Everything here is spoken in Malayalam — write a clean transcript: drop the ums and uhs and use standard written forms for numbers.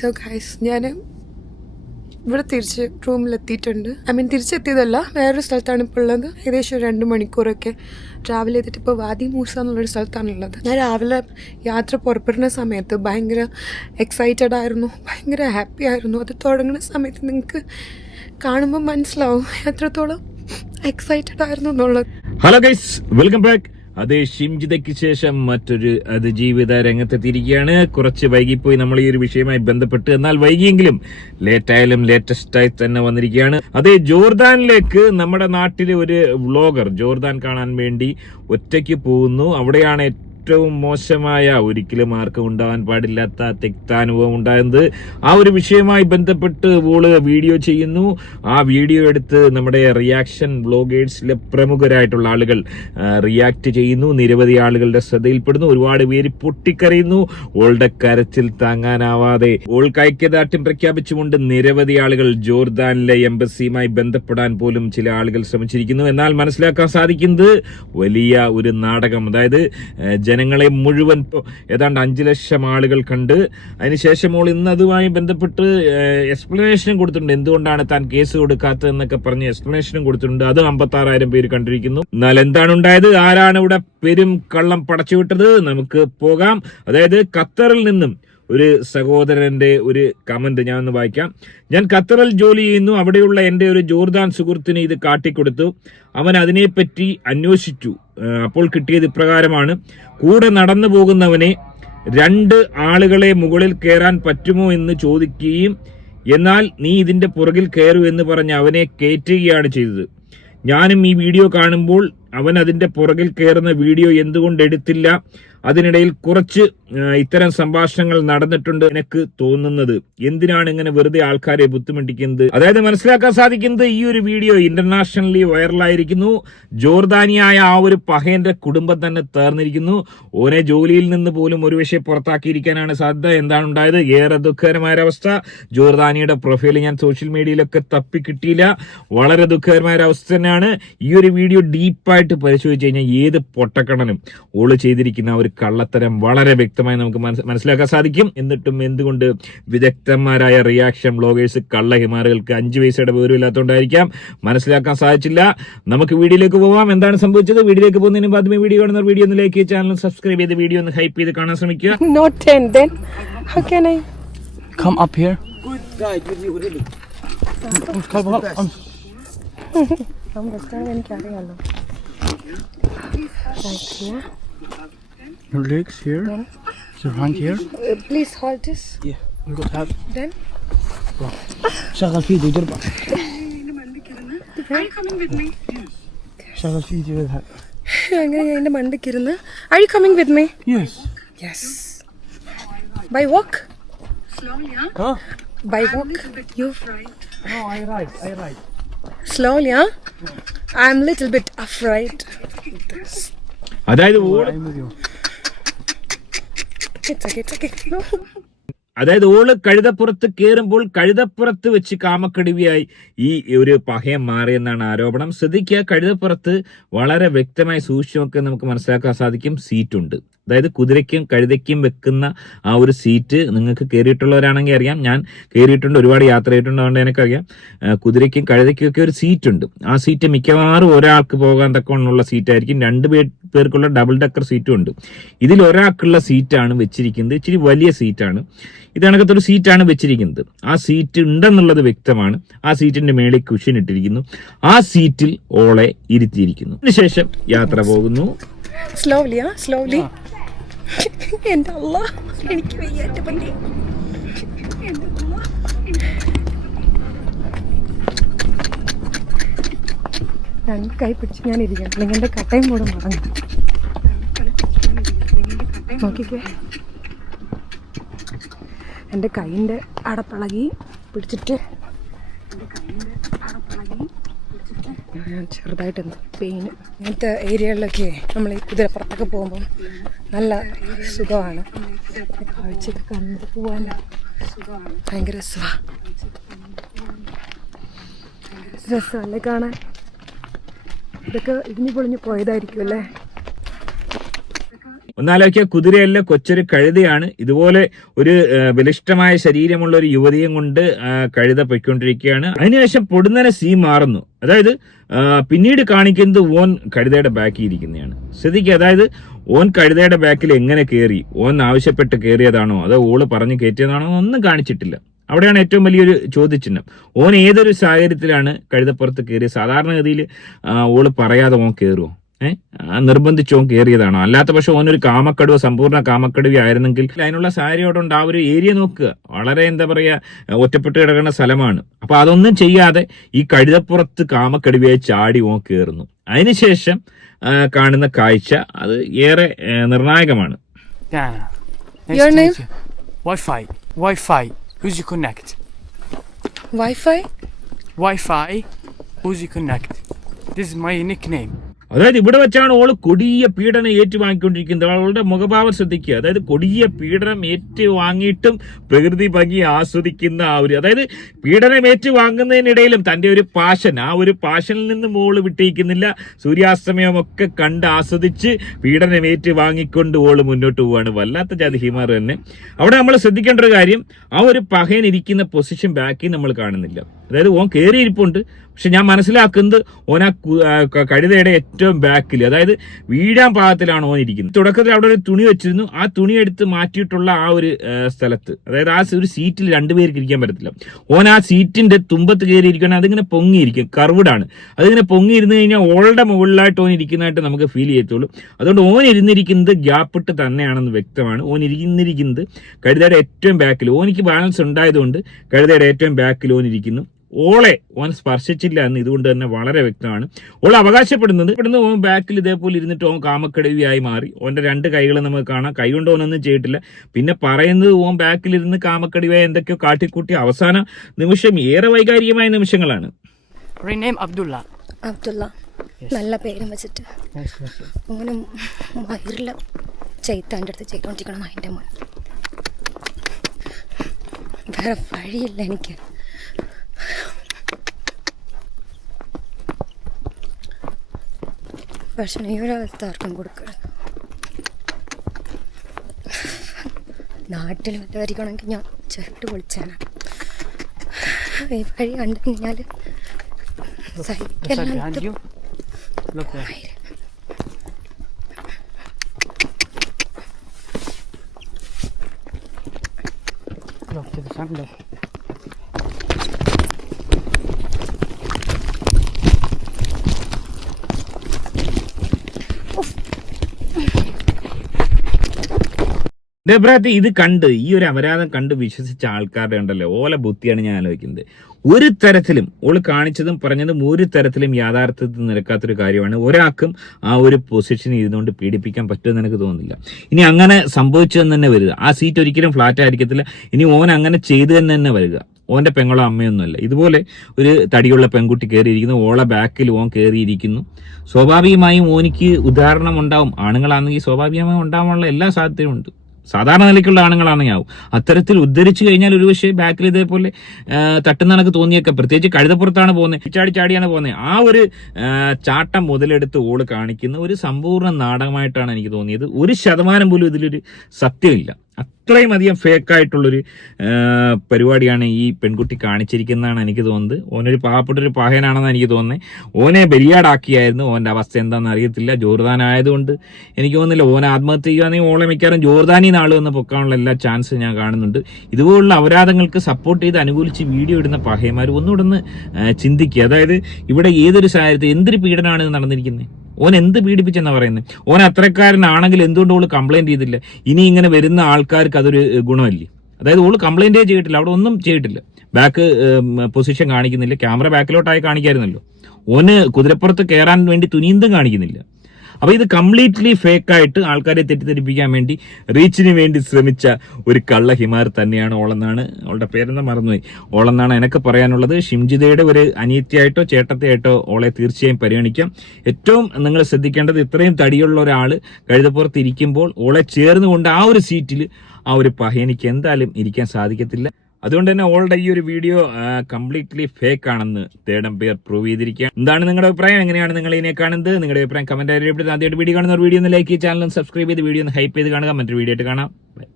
സോ ഗൈസ് ഞാൻ ഇവിടെ തിരിച്ച് റൂമിലെത്തിയിട്ടുണ്ട്. തിരിച്ചെത്തിയതല്ല, വേറൊരു സ്ഥലത്താണ് ഇപ്പോൾ ഉള്ളത്. ഏകദേശം 2 മണിക്കൂറൊക്കെ ട്രാവൽ ചെയ്തിട്ട് ഇപ്പോൾ വാദി മൂസ എന്നുള്ളൊരു സ്ഥലത്താണുള്ളത്. ഞാൻ രാവിലെ യാത്ര പുറപ്പെടുന്ന സമയത്ത് ഭയങ്കര എക്സൈറ്റഡ് ആയിരുന്നു, ഭയങ്കര ഹാപ്പി ആയിരുന്നു. അത് തുടങ്ങുന്ന സമയത്ത് നിങ്ങൾക്ക് കാണുമ്പോൾ മനസ്സിലാവും എത്രത്തോളം എക്സൈറ്റഡ് ആയിരുന്നു എന്നുള്ളത്. Hello guys, welcome back. അതേ ഷിംജിതയ്ക്ക് ശേഷം മറ്റൊരു അതിജീവിത രംഗത്തെത്തിയിരിക്കുകയാണ്. കുറച്ച് വൈകിപ്പോയി നമ്മൾ ഈ ഒരു വിഷയവുമായി ബന്ധപ്പെട്ട്, എന്നാൽ വൈകിയെങ്കിലും ലേറ്റായാലും ലേറ്റസ്റ്റായി തന്നെ വന്നിരിക്കുകയാണ്. അതേ, ജോർദാനിലേക്ക് നമ്മുടെ നാട്ടിലെ ഒരു വ്ളോഗർ ജോർദാൻ കാണാൻ വേണ്ടി ഒറ്റയ്ക്ക് പോകുന്നു. അവിടെയാണ് ഏറ്റവും മോശമായ, ഒരിക്കലും ആർക്കും ഉണ്ടാകാൻ പാടില്ലാത്ത തിക്താനുഭവം ഉണ്ടായത്. ആ ഒരു വിഷയവുമായി ബന്ധപ്പെട്ട് ഓള് വീഡിയോ ചെയ്യുന്നു. ആ വീഡിയോ എടുത്ത് നമ്മുടെ റിയാക്ഷൻ വ്ളോഗേഴ്സിലെ പ്രമുഖരായിട്ടുള്ള ആളുകൾ റിയാക്ട് ചെയ്യുന്നു. നിരവധി ആളുകളുടെ ശ്രദ്ധയിൽപ്പെടുന്നു. ഒരുപാട് പേര് പൊട്ടിക്കരയുന്നു. ഓളുടെ കരച്ചിൽ താങ്ങാനാവാതെ ഓൾക്ക് ഐക്യദാർഢ്യം പ്രഖ്യാപിച്ചുകൊണ്ട് നിരവധി ആളുകൾ ജോർദാനിലെ എംബസിയുമായി ബന്ധപ്പെടാൻ പോലും ചില ആളുകൾ ശ്രമിച്ചിരിക്കുന്നു. എന്നാൽ മനസ്സിലാക്കാൻ സാധിക്കുന്നത് വലിയ ഒരു നാടകം, അതായത് ജനങ്ങളെ മുഴുവൻ ഏതാണ്ട് 5 ലക്ഷം ആളുകൾ കണ്ട് അതിനുശേഷം ഓൾ ഇന്ന് അതുമായി ബന്ധപ്പെട്ട് എക്സ്പ്ലനേഷനും കൊടുത്തിട്ടുണ്ട്. എന്തുകൊണ്ടാണ് താൻ കേസ് കൊടുക്കാത്തത് എന്നൊക്കെ പറഞ്ഞ് എക്സ്പ്ലനേഷനും കൊടുത്തിട്ടുണ്ട്. അത് 56,000 പേര് കണ്ടിരിക്കുന്നു. എന്നാൽ എന്താണ് ഉണ്ടായത്, ആരാണ് ഇവിടെ പെരും കള്ളം പടച്ചുവിട്ടത്, നമുക്ക് പോകാം. അതായത് ഖത്തറിൽ നിന്നും ഒരു സഹോദരന്റെ ഒരു കമന്റ് ഞാൻ ഒന്ന് വായിക്കാം. ഞാൻ ഖത്തറിൽ ജോലി ചെയ്യുന്നു. അവിടെയുള്ള എൻ്റെ ഒരു ജോർദാൻ സുഹൃത്തിന് ഇത് കാട്ടിക്കൊടുത്തു. അവൻ അതിനെപ്പറ്റി അന്വേഷിച്ചു. അപ്പോൾ കിട്ടിയത് ഇപ്രകാരമാണ്: കൂടെ നടന്നു പോകുന്നവനെ 2 ആളുകളെ മുകളിൽ കയറാൻ പറ്റുമോ എന്ന് ചോദിക്കുകയും എന്നാൽ നീ ഇതിന്റെ പുറകിൽ കയറൂ എന്ന് പറഞ്ഞ് അവനെ കയറ്റുകയാണ് ചെയ്തത്. ഞാനും ഈ വീഡിയോ കാണുമ്പോൾ അവൻ അതിന്റെ പുറകിൽ കയറുന്ന വീഡിയോ എന്തുകൊണ്ട് എടുത്തില്ല? അതിനിടയിൽ കുറച്ച് ഇത്തരം സംഭാഷണങ്ങൾ നടന്നിട്ടുണ്ട്. എനിക്ക് തോന്നുന്നത് എന്തിനാണ് ഇങ്ങനെ വെറുതെ ആൾക്കാരെ ബുദ്ധിമുട്ടിക്കുന്നത്? അതായത് മനസ്സിലാക്കാൻ സാധിക്കുന്നത് ഈ ഒരു വീഡിയോ ഇന്റർനാഷണലി വൈറലായിരിക്കുന്നു. ജോർദാനിയായ ആ ഒരു പഹയന്റെ കുടുംബം തന്നെ തേർന്നിരിക്കുന്നു. ഓനെ ജോലിയിൽ നിന്ന് പോലും ഒരു വിഷയം പുറത്താക്കിയിരിക്കാനാണ് സാധ്യത. എന്താണ് ഉണ്ടായത്? ഏറെ ദുഃഖകരമായ അവസ്ഥ. ജോർദാനിയുടെ പ്രൊഫൈൽ ഞാൻ സോഷ്യൽ മീഡിയയിലൊക്കെ തപ്പി കിട്ടിയില്ല. വളരെ ദുഃഖകരമായ അവസ്ഥ തന്നെയാണ്. ഈ ഒരു വീഡിയോ ഡീപ്പായിട്ട് പരിശോധിച്ച് കഴിഞ്ഞാൽ ഏത് പൊട്ടക്കണനും ഓള് ചെയ്തിരിക്കുന്ന ഒരു കള്ളത്തരം വളരെ വ്യക്തമായി നമുക്ക് മനസ്സിലാക്കാൻ സാധിക്കും. എന്നിട്ടും എന്തുകൊണ്ട് വിദഗ്ധന്മാരായ റിയാക്ഷൻ ബ്ലോഗേഴ്സ് കള്ളഹിമാറുകൾക്ക് 5 പൈസയുടെ വിവരമില്ലാത്തതുകൊണ്ടായിരിക്കാം മനസ്സിലാക്കാൻ സാധിച്ചില്ല. നമുക്ക് വീഡിയോയിലേക്ക് പോവാം. എന്താണ് സംഭവിച്ചത്? വീഡിയോയിലേക്ക് പോകുന്നതിന് മുമ്പ് ആദ്യമേ വീഡിയോ കാണുന്ന വീഡിയോ ഒന്ന് ലൈക്ക് ചെയ്ത് ചാനൽ സബ്സ്ക്രൈബ് ചെയ്ത് വീഡിയോ ഒന്ന് ഹൈപ്പ് ചെയ്ത് കാണാൻ ശ്രമിക്കുക. Not 10 then. How can I come up here? Good guy, give you really. हम रस्ता में क्या करेंगे? Right here. Your legs here. Then. Your hand here. Please hold this. Yeah. You got have. Then. شغل فيديو جربه. Are you coming with me? شغل فيديو هذا. അങ്ങനെ ഞാൻ എൻ്റെ മണ്ടിക്കിരുന്ന്. Are you coming with me? Yes. Yes. By walk? Slowly, huh? Huh? By walk. You. No, I ride. Slowly, huh? I'm a little bit afraid. അതായത് I'm with you. It's okay. No. അതായത് ഓള് കഴുതപ്പുറത്ത് കയറുമ്പോൾ കഴുതപ്പുറത്ത് വെച്ച് കാമക്കടിവിയായി ഈ ഒരു പഹയം മാറിയെന്നാണ് ആരോപണം. ശ്രദ്ധിക്കുക, കഴുതപ്പുറത്ത് വളരെ വ്യക്തമായി സൂക്ഷ്മമൊക്കെ നമുക്ക് മനസ്സിലാക്കാൻ സാധിക്കും. സീറ്റുണ്ട്. അതായത് കുതിരയ്ക്കും കഴുതയ്ക്കും വെക്കുന്ന ആ ഒരു സീറ്റ് നിങ്ങൾക്ക് കയറിയിട്ടുള്ളവരാണെങ്കിൽ അറിയാം. ഞാൻ കയറിയിട്ടുണ്ട്, ഒരുപാട് യാത്ര ചെയ്തിട്ടുണ്ട്, അതുകൊണ്ട് എനിക്കറിയാം. കുതിരയ്ക്കും കഴുതയ്ക്കും ഒക്കെ ഒരു സീറ്റുണ്ട്. ആ സീറ്റ് മിക്കവാറും ഒരാൾക്ക് പോകാൻ തക്കവണ്ണമുള്ള സീറ്റായിരിക്കും. 2 പേർക്കുള്ള ഡബിൾ ഡെക്കർ സീറ്റും ഉണ്ട്. ഇതിൽ ഒരാൾക്കുള്ള സീറ്റാണ് വെച്ചിരിക്കുന്നത്. ഇച്ചിരി വലിയ സീറ്റാണ്. ഇതണക്കത്തൊരു സീറ്റാണ് വെച്ചിരിക്കുന്നത്. ആ സീറ്റ് ഉണ്ടെന്നുള്ളത് വ്യക്തമാണ്. ആ സീറ്റിന്റെ മേളിൽ കുഷൻ ഇട്ടിരിക്കുന്നു. ആ സീറ്റിൽ ഓളെ ഇരുത്തിയിരിക്കുന്നു. അതിനുശേഷം യാത്ര പോകുന്നു. സ്ലോലി. എൻ്റെ അല്ലാ, എനിക്ക് വയ്യാറ്റ പറ്റി. രണ്ട് കൈ പിടിച്ച് ഞാൻ ഇരിക്കണം, അല്ലെങ്കിൽ എൻ്റെ കട്ടയും കൂടെ മറന്നു. നോക്കിക്കേ, എൻ്റെ കൈയിൻ്റെ അടപ്പിളകി പിടിച്ചിട്ട് ഞാൻ ചെറുതായിട്ടൊന്ന് പെയിന്. ഇങ്ങനത്തെ ഏരിയകളിലൊക്കെ നമ്മൾ ഈ കുതിരപ്പുറത്തൊക്കെ പോകുമ്പം നല്ല സുഖമാണ്. കാഴ്ചയൊക്കെ കണ്ടു പോകാൻ ഭയങ്കര രസമല്ലേ കാണാൻ? ഇതൊക്കെ ഇടിഞ്ഞു പൊളിഞ്ഞു പോയതായിരിക്കും അല്ലേ? ഒന്നാലോചിക്കുക, കുതിരയല്ല, കൊച്ചൊരു കഴുതയാണ്. ഇതുപോലെ ഒരു ബലിഷ്ഠമായ ശരീരമുള്ള ഒരു യുവതിയും കൊണ്ട് കഴുത പൊയ്ക്കൊണ്ടിരിക്കുകയാണ്. അതിനുശേഷം പൊടുന്നനെ സീൻ മാറുന്നു. അതായത് പിന്നീട് കാണിക്കുന്നത് ഓൻ കഴുതയുടെ ബാക്കിൽ ഇരിക്കുന്നതാണ്. ശ്രദ്ധിക്കുക, അതായത് ഓൻ കഴുതയുടെ ബാക്കിൽ എങ്ങനെ കയറി, ഓൻ ആവശ്യപ്പെട്ട് കയറിയതാണോ അതോ ഓള് പറഞ്ഞു കയറ്റിയതാണോ ഒന്നും കാണിച്ചിട്ടില്ല. അവിടെയാണ് ഏറ്റവും വലിയൊരു ചോദ്യചിഹ്നം. ഓൻ ഏതൊരു സാഹചര്യത്തിലാണ് കഴുതപ്പുറത്ത് കയറിയത്? സാധാരണഗതിയിൽ ഓള് പറയാതെ ഓൻ കയറുമോ? നിർബന്ധിച്ചോ കയറിയതാണോ? അല്ലാത്ത പക്ഷെ ഓനൊരു കാമക്കടുവ, സമ്പൂർണ്ണ കാമക്കടുവ ആയിരുന്നെങ്കിൽ അതിനുള്ള സാഹചര്യം ആ ഒരു ഏരിയ നോക്കുക. വളരെ എന്താ പറയുക, ഒറ്റപ്പെട്ട് കിടക്കുന്ന സ്ഥലമാണ്. അപ്പൊ അതൊന്നും ചെയ്യാതെ ഈ കഴുതപ്പുറത്ത് കാമക്കടുവയെ ചാടി ഓൻ കയറുന്നു. അതിനുശേഷം കാണുന്ന കാഴ്ച അത് ഏറെ നിർണായകമാണ്. Dana. Your name? Wi-Fi. Uzi Connect. Wi-Fi? Wi-Fi. Uzi Connect. This is my nickname. അതായത് ഇവിടെ വെച്ചാണ് ഓള് കൊടിയ പീഡനം ഏറ്റുവാങ്ങിക്കൊണ്ടിരിക്കുന്നത്. അവളുടെ മുഖഭാവം ശ്രദ്ധിക്കുക. അതായത് കൊടിയ പീഡനം ഏറ്റുവാങ്ങിയിട്ടും പ്രകൃതി ഭംഗി ആസ്വദിക്കുന്ന ആ ഒരു, അതായത് പീഡനം ഏറ്റുവാങ്ങുന്നതിനിടയിലും തന്റെ ഒരു പാഷൻ, ആ ഒരു പാഷനിൽ നിന്ന് ഓള് വിട്ടേക്കുന്നില്ല. സൂര്യാസ്തമയമൊക്കെ കണ്ട് ആസ്വദിച്ച് പീഡനം ഏറ്റുവാങ്ങിക്കൊണ്ട് ഓള് മുന്നോട്ട് പോവാണ്. വല്ലാത്ത ജാതി ഹിമാർ തന്നെ. അവിടെ നമ്മൾ ശ്രദ്ധിക്കേണ്ട ഒരു കാര്യം, ആ ഒരു പഹയൻ ഇരിക്കുന്ന പൊസിഷൻ ബാക്കിൽ നമ്മൾ കാണുന്നില്ല. അതായത് ഓൻ കയറിയിരിപ്പുണ്ട്. പക്ഷെ ഞാൻ മനസ്സിലാക്കുന്നത് ഓൻ ആ കഴുതയുടെ ഏറ്റവും ബാക്കിൽ, അതായത് വീഴാൻ പാകത്തിലാണ് ഓൻ ഇരിക്കുന്നത്. തുടക്കത്തിൽ അവിടെ ഒരു തുണി വെച്ചിരുന്നു. ആ തുണി എടുത്ത് മാറ്റിയിട്ടുള്ള ആ ഒരു സ്ഥലത്ത്, അതായത് ആ ഒരു സീറ്റിൽ രണ്ടുപേർക്ക് ഇരിക്കാൻ പറ്റത്തില്ല. ഓൻ ആ സീറ്റിന്റെ തുമ്പത്ത് കയറിയിരിക്കണം. അതിങ്ങനെ പൊങ്ങിയിരിക്കും, കർവ്ഡാണ്. അതിങ്ങനെ പൊങ്ങിയിരുന്നു കഴിഞ്ഞാൽ ഓളുടെ മുകളിലായിട്ട് ഓൻ ഇരിക്കുന്നതായിട്ട് നമുക്ക് ഫീൽ ചെയ്യത്തുള്ളൂ. അതുകൊണ്ട് ഓൻ ഇരുന്നിരിക്കുന്നത് ഗ്യാപ്പിട്ട് തന്നെയാണെന്ന് വ്യക്തമാണ്. ഓൻ ഇരുന്നിരിക്കുന്നത് കഴുതയുടെ ഏറ്റവും ബാക്കിൽ. ഓനിക്ക് ബാലൻസ് ഉണ്ടായതുകൊണ്ട് കഴുതയുടെ ഏറ്റവും ബാക്കിൽ ഓൻ ഇരിക്കുന്നു. ഓളെ ഓൻ സ്പർശിച്ചില്ല എന്ന് ഇതുകൊണ്ട് തന്നെ വളരെ വ്യക്തമാണ്. ഓൾ അവകാശപ്പെടുന്നത് ഓൻ ബാക്കിൽ ഇതേപോലെ ഇരുന്നിട്ട് ഓൻ കാമക്കടവിയായി മാറി. ഓന്റെ രണ്ട് കൈകൾ നമുക്ക് കാണാം. കൈ കൊണ്ട് ഓനൊന്നും ചെയ്തിട്ടില്ല. പിന്നെ പറയുന്നത് ഓൻ ബാക്കിലിരുന്ന് കാമക്കടവിയായി എന്തൊക്കെയോ കാട്ടിക്കൂട്ടി അവസാന നിമിഷം ഏറെ വൈകാരികമായ നിമിഷങ്ങളാണ്. Rename Abdullah. നല്ല പേരും വെച്ചിട്ട് ഓനും വയറില് ചെയ്ത്താൻ്റെ അടുത്ത് ചെയ്തോണ്ടിരിക്കണം. അതിൻ്റെ മോൻ വേറെ വഴിയില്ല എനിക്ക്. പക്ഷെ ഈ ഒരു അവസ്ഥ ആർക്കും കൊടുക്കണം. നാട്ടിൽ വല്ലവരിക്കണമെങ്കിൽ ഞാൻ ചെറുട്ട് പൊളിച്ചാണ്. ഈ വഴി കണ്ടു കഴിഞ്ഞാൽ Behind you. Look there. Look to the sun. Look. ഇത് കണ്ട് ഈ ഒരു അപരാധം കണ്ട് വിശ്വസിച്ച ആൾക്കാരുടെ ഉണ്ടല്ലോ, ഓല ബുദ്ധിയാണ് ഞാൻ ആലോചിക്കുന്നത്. ഒരു തരത്തിലും ഓള് കാണിച്ചതും പറഞ്ഞതും ഒരു തരത്തിലും യാഥാർത്ഥ്യത്തിൽ നിരക്കാത്തൊരു കാര്യമാണ്. ഒരാൾക്കും ആ ഒരു പൊസിഷനിൽ ഇരുന്നുകൊണ്ട് പീഡിപ്പിക്കാൻ പറ്റുമെന്ന് എനിക്ക് തോന്നുന്നില്ല. ഇനി അങ്ങനെ സംഭവിച്ചതെന്ന് തന്നെ വരിക. ആ സീറ്റ് ഒരിക്കലും ഫ്ലാറ്റ് ആയിരിക്കത്തില്ല. ഇനി ഓൻ അങ്ങനെ ചെയ്തു തന്നെ വരിക. ഓന്റെ പെങ്ങളോ അമ്മയൊന്നുമല്ല. ഇതുപോലെ ഒരു തടിയുള്ള പെൺകുട്ടി കയറിയിരിക്കുന്നു. ഓളെ ബാക്കിൽ ഓൻ കയറിയിരിക്കുന്നു. സ്വാഭാവികമായും ഓനിക്ക് ഉദാഹരണം ഉണ്ടാവും. ആണുങ്ങളാണെങ്കിൽ സ്വാഭാവികമായും ഉണ്ടാവാനുള്ള എല്ലാ സാധ്യതയും ഉണ്ട്. സാധാരണ നിലയ്ക്കുള്ള ആണുങ്ങളാണെങ്കിൽ ആവും. അത്തരത്തിൽ ഉദ്ധരിച്ചു കഴിഞ്ഞാൽ ഒരുപക്ഷെ ബാക്കിൽ ഇതേപോലെ തട്ടുന്നതൊക്കെ തോന്നിയേക്കാം. പ്രത്യേകിച്ച് കഴുതപ്പുറത്താണ് പോകുന്നത്, ചാടിയാണ് പോകുന്നത്. ആ ഒരു ചാട്ടം മുതലെടുത്ത് ഓള് കാണിക്കുന്ന ഒരു സമ്പൂർണ്ണ നാടകമായിട്ടാണ് എനിക്ക് തോന്നിയത്. 1% പോലും ഇതിലൊരു സത്യമില്ല. അത്രയും അധികം ഫേക്കായിട്ടുള്ളൊരു പരിപാടിയാണ് ഈ പെൺകുട്ടി കാണിച്ചിരിക്കുന്നതാണ് എനിക്ക് തോന്നുന്നത്. ഓനൊരു പാവപ്പെട്ടൊരു പഹയനാണെന്ന് എനിക്ക് തോന്നുന്നത്. ഓനെ ബലിയാടാക്കിയായിരുന്നു. ഓൻ്റെ അവസ്ഥ എന്താണെന്ന് അറിയത്തില്ല. ജോർദാൻ ആയതുകൊണ്ട് എനിക്ക് തോന്നുന്നില്ല ഓനെ ആത്മഹത്യ ചെയ്യുകയാണെങ്കിൽ ഓളെ മിക്കാറും ജോർദാനിൽ നാൾ വന്ന് പൊക്കാനുള്ള എല്ലാ ചാൻസും ഞാൻ കാണുന്നുണ്ട്. ഇതുപോലുള്ള അപരാധങ്ങൾക്ക് സപ്പോർട്ട് ചെയ്ത് അനുകൂലിച്ച് വീഡിയോ ഇടുന്ന പഹയന്മാർ ഒന്നുകൂടെ ഒന്ന് ചിന്തിക്കുക. അതായത് ഇവിടെ ഏതൊരു സാഹചര്യത്തിൽ എന്തൊരു പീഡനമാണ് ഇത് നടന്നിരിക്കുന്നത്? ഓൻ എന്ത് പീഡിപ്പിച്ചെന്നാ പറയുന്നത്? ഓൻ അത്രക്കാരനാണെങ്കിൽ എന്തുകൊണ്ട് ഓള് കംപ്ലൈന്റ് ചെയ്തില്ല? ഇനി ഇങ്ങനെ വരുന്ന ആൾക്കാർക്ക് അതൊരു ഗുണമല്ലേ? അതായത് ഓള് കംപ്ലൈന്റേ ചെയ്തിട്ടില്ല, അവിടെ ഒന്നും ചെയ്തിട്ടില്ല. ബാക്ക് പൊസിഷൻ കാണിക്കുന്നില്ല. ക്യാമറ ബാക്കിലോട്ടായി കാണിക്കായിരുന്നല്ലോ. ഓന് കുതിരപ്പുറത്ത് കയറാൻ വേണ്ടി തുനിയന്തും കാണിക്കുന്നില്ല. അപ്പൊ ഇത് കംപ്ലീറ്റ്ലി ഫേക്കായിട്ട് ആൾക്കാരെ തെറ്റിദ്ധരിപ്പിക്കാൻ വേണ്ടി റീച്ചിന് വേണ്ടി ശ്രമിച്ച ഒരു കള്ള ഹിമാർ തന്നെയാണ് ഓളെന്നാണ്, അവളുടെ പേരെന്താ മറന്നുപോയി, ഓളെന്നാണ് എനിക്ക് പറയാനുള്ളത്. ഷിംജിതയുടെ ഒരു അനിയത്തിയായിട്ടോ ചേട്ടത്തിയായിട്ടോ ഓളെ തീർച്ചയായും പരിഗണിക്കാം. ഏറ്റവും നിങ്ങൾ ശ്രദ്ധിക്കേണ്ടത്, ഇത്രയും തടിയുള്ള ഒരാൾ കഴുതപ്പുറത്ത് ഇരിക്കുമ്പോൾ ഓളെ ചേർന്നുകൊണ്ട് ആ ഒരു സീറ്റിൽ ആ ഒരു പഹയനിക്ക് എന്തായാലും ഇരിക്കാൻ സാധിക്കത്തില്ല. അതുകൊണ്ട് തന്നെ ഓൾഡ് ഈ ഒരു വീഡിയോ കംപ്ലീറ്റ്ലി ഫേക്ക് ആണെന്ന് തേർഡ് എംപയർ പ്രൂവ് ചെയ്തിരിക്കുകയാണ്. എന്താണ് നിങ്ങളുടെ അഭിപ്രായം? എങ്ങനെയാണ് നിങ്ങൾ ഇതിനെ കാണുന്നത്? നിങ്ങളുടെ അഭിപ്രായം കമന്റ് ആയിട്ട് ആദ്യമായിട്ട് വീഡിയോ കാണുന്ന വീഡിയോ ഒന്ന് ലൈക്ക് ചെയ്ത് ചാനൽ സബ്സ്ക്രൈബ് ചെയ്ത് വീഡിയോ ഒന്ന് ഹൈപ്പ് ചെയ്ത് കാണുക. മറ്റൊരു വീഡിയോ ആയിട്ട് കാണാം. ബൈ.